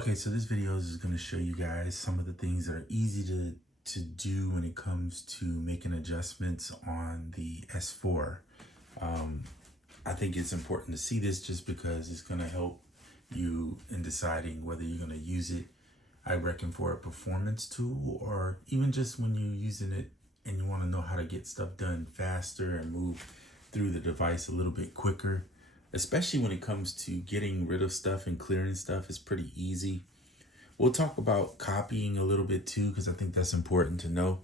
Okay, so this video is going to show you guys some of the things that are easy to do when it comes to making adjustments on the S4. Um, I think it's important to see this just because it's going to help you in deciding whether you're going to use it, I reckon, for a performance tool, or even just when you're using it and you want to know how to get stuff done faster and move through the device a little bit quicker. Especially when it comes to getting rid of stuff and clearing stuff, it's pretty easy. We'll talk about copying a little bit too, because I think that's important to know.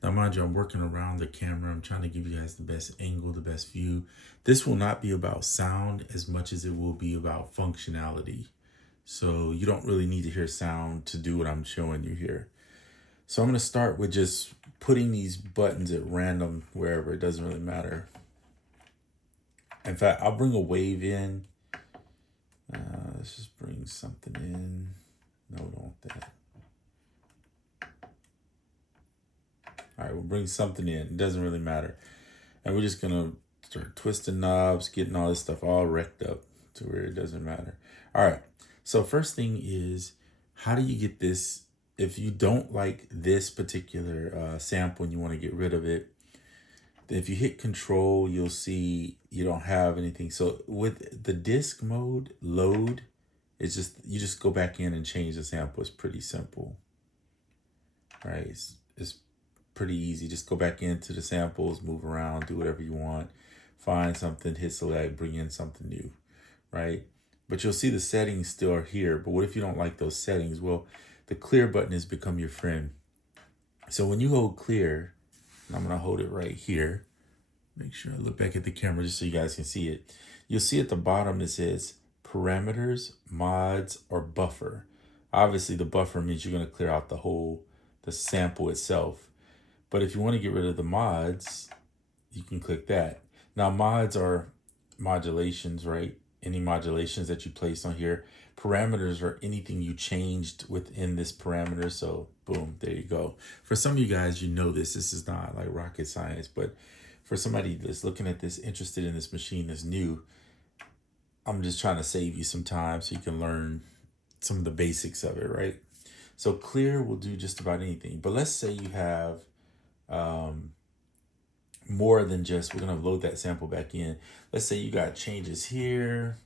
Now, mind you, I'm working around the camera. I'm trying to give you guys the best angle, the best view. This will not be about sound as much as it will be about functionality. So you don't really need to hear sound to do what I'm showing you here. So I'm going to start with just putting these buttons at random wherever. It doesn't really matter. In fact, I'll bring a wave in. Let's just bring something in. No, we don't want that. All right, we'll bring something in. It doesn't really matter. And we're just going to start twisting knobs, getting all this stuff all wrecked up to where it doesn't matter. All right, so first thing is, how do you get this? If you don't like this particular sample and you want to get rid of it, if you hit control, you'll see you don't have anything. So with the disk mode load, it's just, you just go back in and change the sample. It's pretty simple, right? It's pretty easy. Just go back into the samples, move around, do whatever you want, find something, hit select, bring in something new, right? But you'll see the settings still are here. But what if you don't like those settings? Well, the clear button has become your friend. So when you hold clear, and I'm going to hold it right here. Make sure I look back at the camera just so you guys can see it. You'll see at the bottom it says parameters, mods, or buffer. Obviously, the buffer means you're going to clear out the sample itself. But if you want to get rid of the mods, you can click that. Now, mods are modulations, right? Any modulations that you placed on here. Parameters are anything you changed within this parameter. So boom, there you go. For some of you guys, you know this is not like rocket science, but for somebody that's looking at this, interested in this machine that's new, I'm just trying to save you some time so you can learn some of the basics of it, right? So clear will do just about anything. But let's say you have more than just, we're going to load that sample back in. Let's say you got changes here.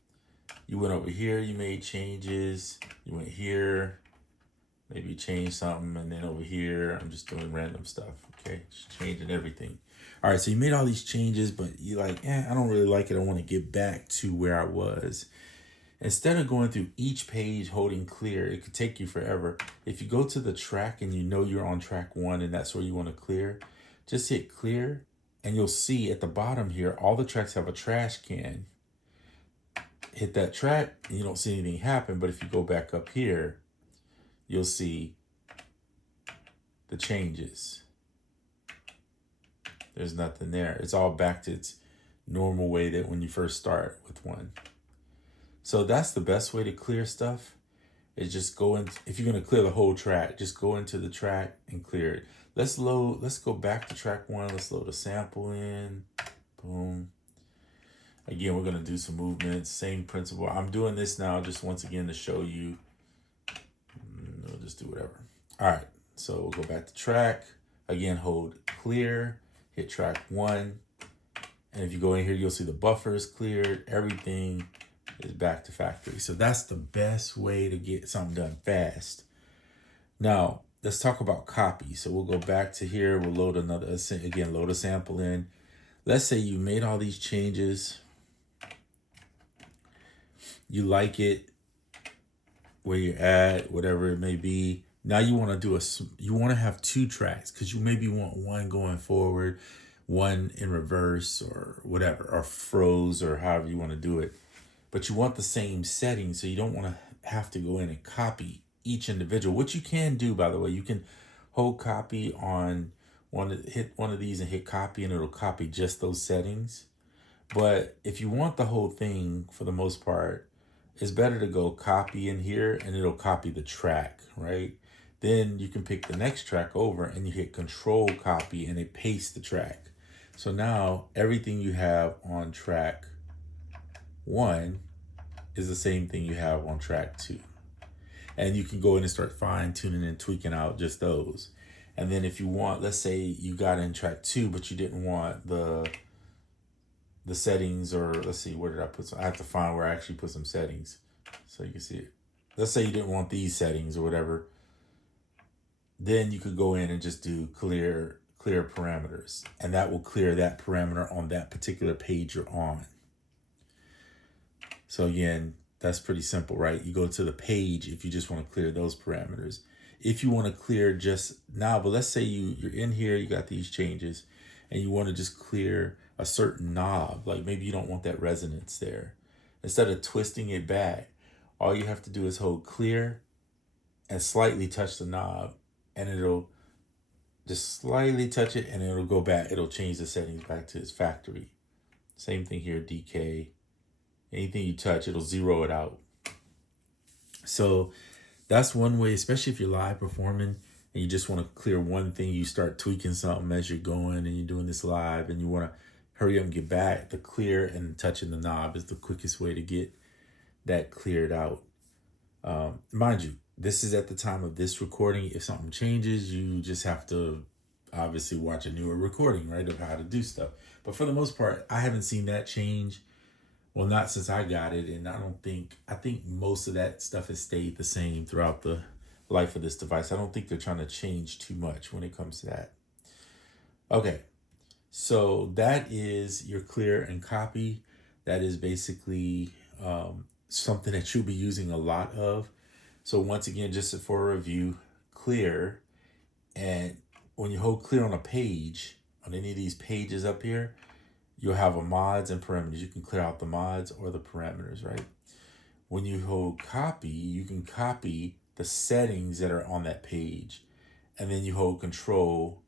You went over here, you made changes. You went here, maybe you changed something. And then over here, I'm just doing random stuff, okay? Just changing everything. All right, so you made all these changes, but you're like, I don't really like it. I want to get back to where I was. Instead of going through each page holding clear, it could take you forever. If you go to the track and you know you're on track 1 and that's where you want to clear, just hit clear and you'll see at the bottom here, all the tracks have a trash can. Hit that track and you don't see anything happen, but if you go back up here, you'll see the changes. There's nothing there. It's all back to its normal way that when you first start with one. So that's the best way to clear stuff, is just go in. If you're going to clear the whole track, just go into the track and clear it. Let's go back to track 1. Let's load a sample in. Boom. Again, we're going to do some movements. Same principle. I'm doing this now just once again to show you. We'll just do whatever. All right. So we'll go back to track. Again, hold clear. Hit track 1. And if you go in here, you'll see the buffer is cleared. Everything is back to factory. So that's the best way to get something done fast. Now, let's talk about copy. So we'll go back to here. We'll load load a sample in. Let's say you made all these changes. You like it where you're at, whatever it may be. Now you want to have 2 tracks, because you maybe want one going forward, one in reverse or whatever, or froze, or however you want to do it. But you want the same settings, so you don't want to have to go in and copy each individual, which you can do, by the way. You can hold copy on hit one of these and hit copy, and it'll copy just those settings. But if you want the whole thing, for the most part, it's better to go copy in here and it'll copy the track, right? Then you can pick the next track over and you hit control copy and it pastes the track. So now everything you have on track 1 is the same thing you have on track 2. And you can go in and start fine tuning and tweaking out just those. And then if you want, let's say you got in track 2, but you didn't want the settings, or let's see, where did I put some? I have to find where I actually put some settings so you can see it. Let's say you didn't want these settings or whatever. Then you could go in and just do clear parameters, and that will clear that parameter on that particular page you're on. So again, that's pretty simple, right? You go to the page if you just want to clear those parameters. If you want to clear just now, but let's say you're in here, you got these changes, and you want to just clear a certain knob, like maybe you don't want that resonance there. Instead of twisting it back, all you have to do is hold clear and slightly touch the knob, and it'll just slightly touch it and it'll go back. It'll change the settings back to its factory. Same thing here, decay. Anything you touch, it'll zero it out. So that's one way, especially if you're live performing and you just want to clear one thing, you start tweaking something as you're going and you're doing this live and you want to hurry up and get back. The clear and touching the knob is the quickest way to get that cleared out. Mind you, this is at the time of this recording. If something changes, you just have to obviously watch a newer recording, right, of how to do stuff. But for the most part, I haven't seen that change. Well, not since I got it, and I think most of that stuff has stayed the same throughout the life of this device. I don't think they're trying to change too much when it comes to that. Okay, so that is your clear and copy. That is basically something that you'll be using a lot of. So once again, just for a review, clear, and when you hold clear on a page, on any of these pages up here, you'll have a mods and parameters. You can clear out the mods or the parameters, right? When you hold copy, you can copy the settings that are on that page, and then you hold control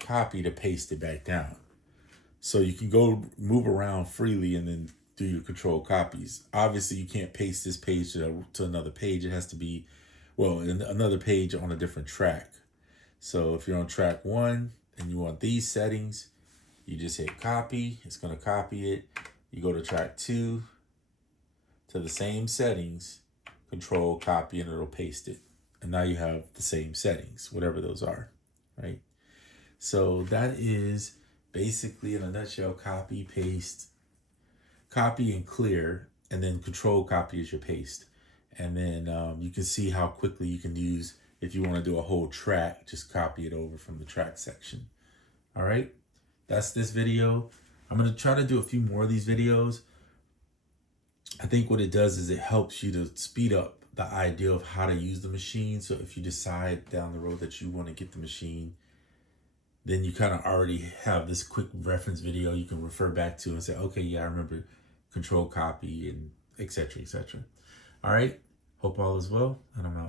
copy to paste it back down. So you can go move around freely and then do your control copies. Obviously, you can't paste this page to another page. It has to be, well, another page on a different track. So if you're on track 1 and you want these settings, you just hit copy. It's going to copy it. You go to track 2 to the same settings, control copy, and it'll paste it. And now you have the same settings, whatever those are, right? So that is basically, in a nutshell, copy, paste, copy and clear, and then control copy is your paste. And then you can see how quickly you can use, if you want to do a whole track, just copy it over from the track section. All right, that's this video. I'm going to try to do a few more of these videos. I think what it does is it helps you to speed up the idea of how to use the machine. So if you decide down the road that you want to get the machine, then you kind of already have this quick reference video you can refer back to and say, okay, yeah, I remember control copy and et cetera, et cetera. All right. Hope all is well, and I'm out.